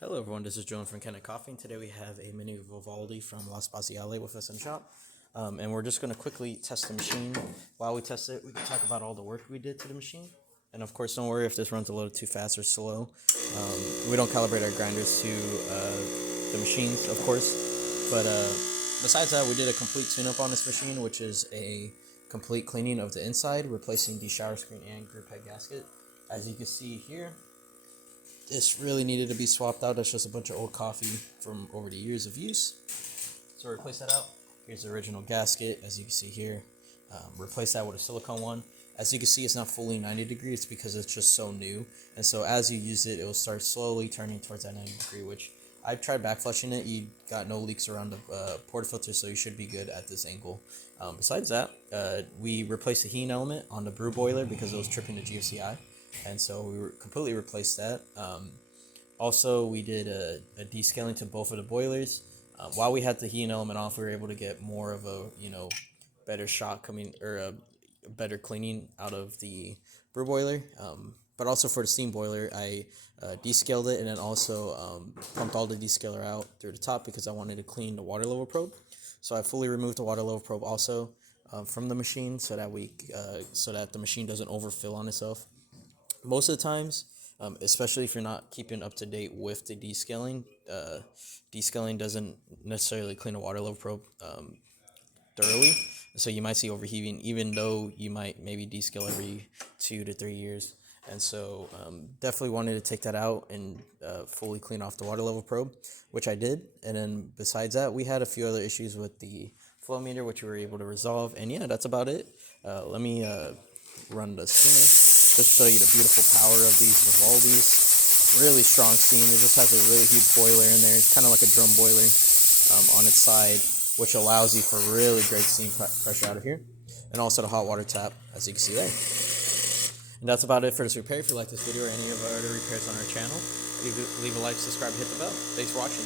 Hello everyone, this is Joan from Kanen Coffee, and today we have a mini Vivaldi from Spaziale with us in the shop. And we're just going to quickly test the machine. While we test it, we can talk about all the work we did to the machine. And of course, don't worry if this runs a little too fast or slow. We don't calibrate our grinders to the machines, of course. But besides that, we did a complete tune-up on this machine, which is a complete cleaning of the inside, replacing the shower screen and grip head gasket. As you can see here, this really needed to be swapped out. That's just a bunch of old coffee from over the years of use. So replace that out. Here's the original gasket, as you can see here. Replace that with a silicone one. As you can see, it's not fully 90 degrees because it's just so new. And so as you use it, it will start slowly turning towards that 90 degree, which I've tried back flushing it. You got no leaks around the portafilter, so you should be good at this angle. Besides that, we replaced the heating element on the brew boiler because it was tripping the GFCI. And so we completely replaced that. Also, we did a descaling to both of the boilers. While we had the heating element off, we were able to get more of a better shot coming, or a better cleaning out of the brew boiler. But also for the steam boiler, I descaled it and then also pumped all the descaler out through the top because I wanted to clean the water level probe. So I fully removed the water level probe also from the machine so that the machine doesn't overfill on itself. Most of the times, especially if you're not keeping up to date with the descaling, descaling doesn't necessarily clean a water level probe thoroughly. So you might see overheating, even though you might maybe descale every 2 to 3 years. And so definitely wanted to take that out and fully clean off the water level probe, which I did. And then besides that, we had a few other issues with the flow meter, which we were able to resolve. And yeah, that's about it. Let me run the steamer just show you the beautiful power of these Vivaldis. Really strong steam. It just has a really huge boiler in there. It's kind of like a drum boiler on its side, which allows you for really great steam pressure out of here. And also the hot water tap, as you can see there. And that's about it for this repair. If you like this video or any of our other repairs on our channel, leave a like, subscribe, hit the bell. Thanks for watching.